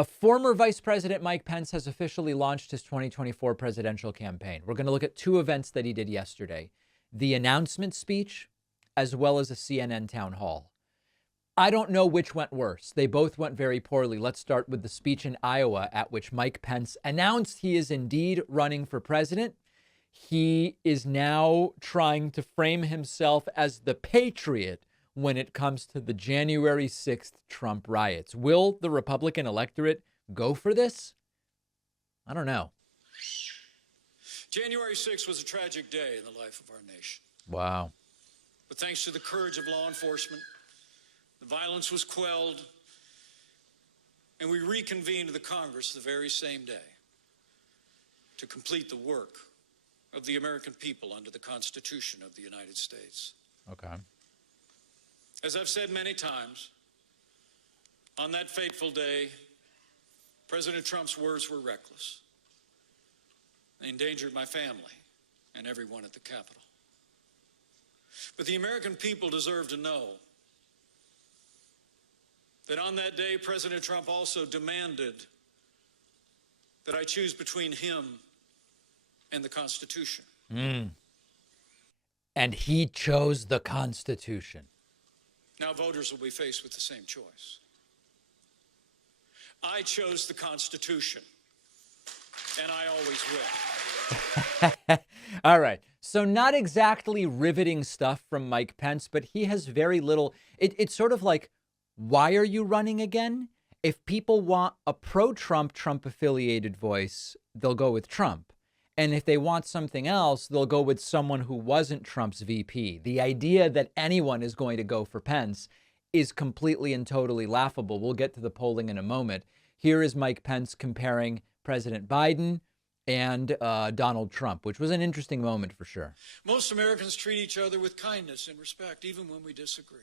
Former Vice President Mike Pence has officially launched his 2024 presidential campaign. We're going to look at two events that he did yesterday, the announcement speech, as well as a CNN town hall. I don't know which went worse. They both went very poorly. Let's start with the speech in Iowa at which Mike Pence announced he is indeed running for president. He is now trying to frame himself as the patriot when it comes to the January 6th Trump riots. Will the Republican electorate go for this? I don't know. January 6th was a tragic day in the life of our nation. Wow. But thanks to the courage of law enforcement, the violence was quelled, and we reconvened the Congress the very same day to complete the work of the American people under the Constitution of the United States. Okay. As I've said many times, on that fateful day, President Trump's words were reckless. They endangered my family and everyone at the Capitol. But the American people deserve to know that on that day, President Trump also demanded that I choose between him and the Constitution. And he chose the Constitution. Now voters will be faced with the same choice. I chose the Constitution, and I always will. All right. So not exactly riveting stuff from Mike Pence, but he has very little. It's sort of like, why are you running again? If people want a pro-Trump, Trump-affiliated voice, they'll go with Trump. And if they want something else, they'll go with someone who wasn't Trump's VP. The idea that anyone is going to go for Pence is completely and totally laughable. We'll get to the polling in a moment. Here is Mike Pence comparing President Biden and Donald Trump, which was an interesting moment for sure. Most Americans treat each other with kindness and respect, even when we disagree.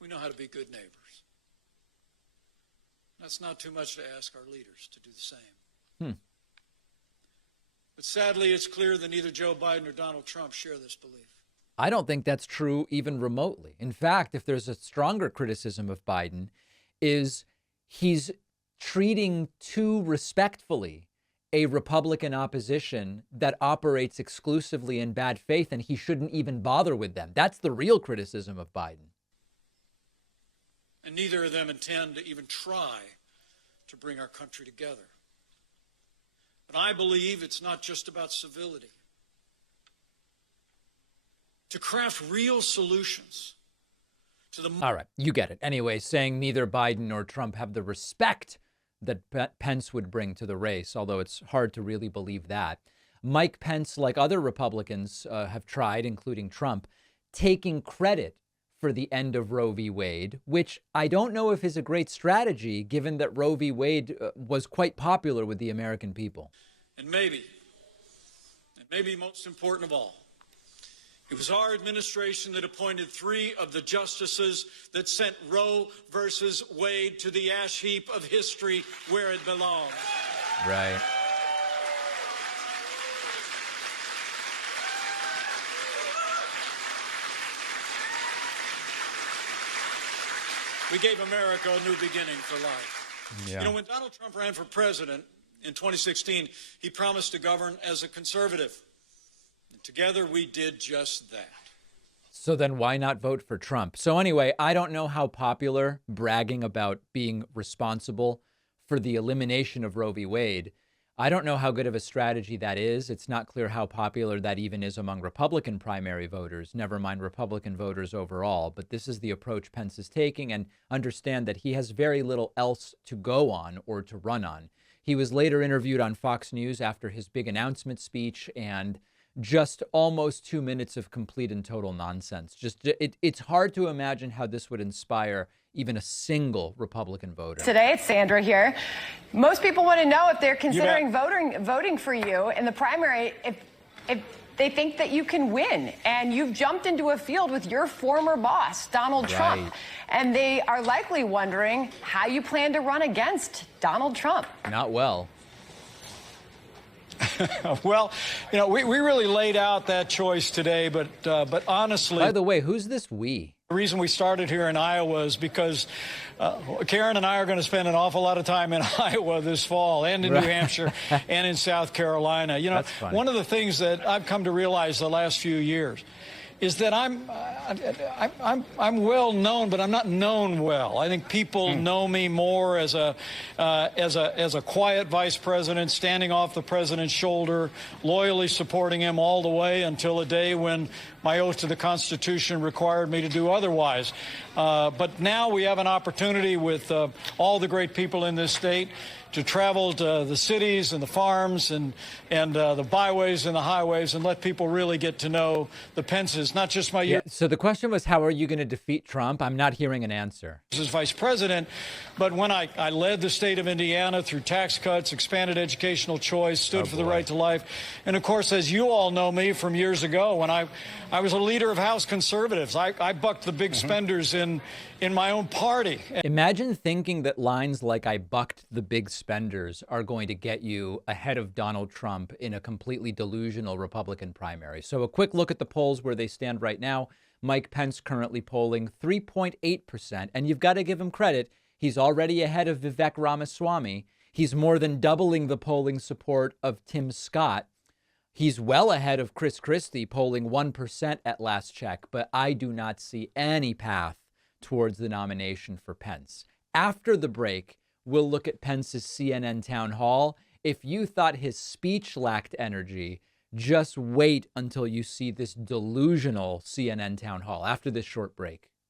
We know how to be good neighbors. That's not too much to ask our leaders to do the same. But sadly, it's clear that neither Joe Biden or Donald Trump share this belief. I don't think that's true even remotely. In fact, if there's a stronger criticism of Biden, is he's treating too respectfully a Republican opposition that operates exclusively in bad faith, and he shouldn't even bother with them. That's the real criticism of Biden. And neither of them intend to even try to bring our country together. But I believe it's not just about civility. To craft real solutions to the... All right, you get it. Anyway, saying neither Biden nor Trump have the respect that Pence would bring to the race, although it's hard to really believe that. Mike Pence, like other Republicans have tried, including Trump, taking credit for the end of Roe v. Wade, which I don't know if is a great strategy, given that Roe v. Wade was quite popular with the American people. And maybe most important of all, it was our administration that appointed 3 of the justices that sent Roe versus Wade to the ash heap of history where it belongs. Right. We gave America a new beginning for life. Yeah. You know, when Donald Trump ran for president in 2016, he promised to govern as a conservative. And together we did just that. So then why not vote for Trump? So anyway, I don't know how popular bragging about being responsible for the elimination of Roe v. Wade. I don't know how good of a strategy that is. It's not clear how popular that even is among Republican primary voters, never mind Republican voters overall. But this is the approach Pence is taking, and understand that he has very little else to go on or to run on. He was later interviewed on Fox News after his big announcement speech, and just almost 2 minutes of complete and total nonsense. It's hard to imagine how this would inspire even a single Republican voter. Today, it's Sandra here. Most people want to know if they're considering voting for you in the primary, if they think that you can win. And you've jumped into a field with your former boss, Donald Trump. And they are likely wondering how you plan to run against Donald Trump. Not well. Well, you know, we really laid out that choice today, but honestly... By the way, who's this we? The reason we started here in Iowa is because Karen and I are going to spend an awful lot of time in Iowa this fall, and in New Hampshire, and in South Carolina. You know, one of the things that I've come to realize the last few years is that I'm well known, but I'm not known well. I think people know me more as a quiet vice president, standing off the president's shoulder, loyally supporting him all the way until a day when my oath to the Constitution required me to do otherwise. But now we have an opportunity with all the great people in this state to travel to the cities and the farms and the byways and the highways and let people really get to know the Pences, not just my years So the question was, how are you going to defeat Trump? I'm not hearing an answer. as vice president, but when I led the state of Indiana through tax cuts, expanded educational choice, stood for the right to life. And of course, as you all know me from years ago, when I was a leader of House conservatives, I bucked the big spenders in my own party. Imagine thinking that lines like "I bucked the big spenders" are going to get you ahead of Donald Trump in a completely delusional Republican primary. So a quick look at the polls where they stand right now. Mike Pence currently polling 3.8%. And you've got to give him credit. He's already ahead of Vivek Ramaswamy. He's more than doubling the polling support of Tim Scott. He's well ahead of Chris Christie, polling 1% at last check. But I do not see any path towards the nomination for Pence. After the break, we'll look at Pence's CNN town hall. If you thought his speech lacked energy, just wait until you see this delusional CNN town hall after this short break.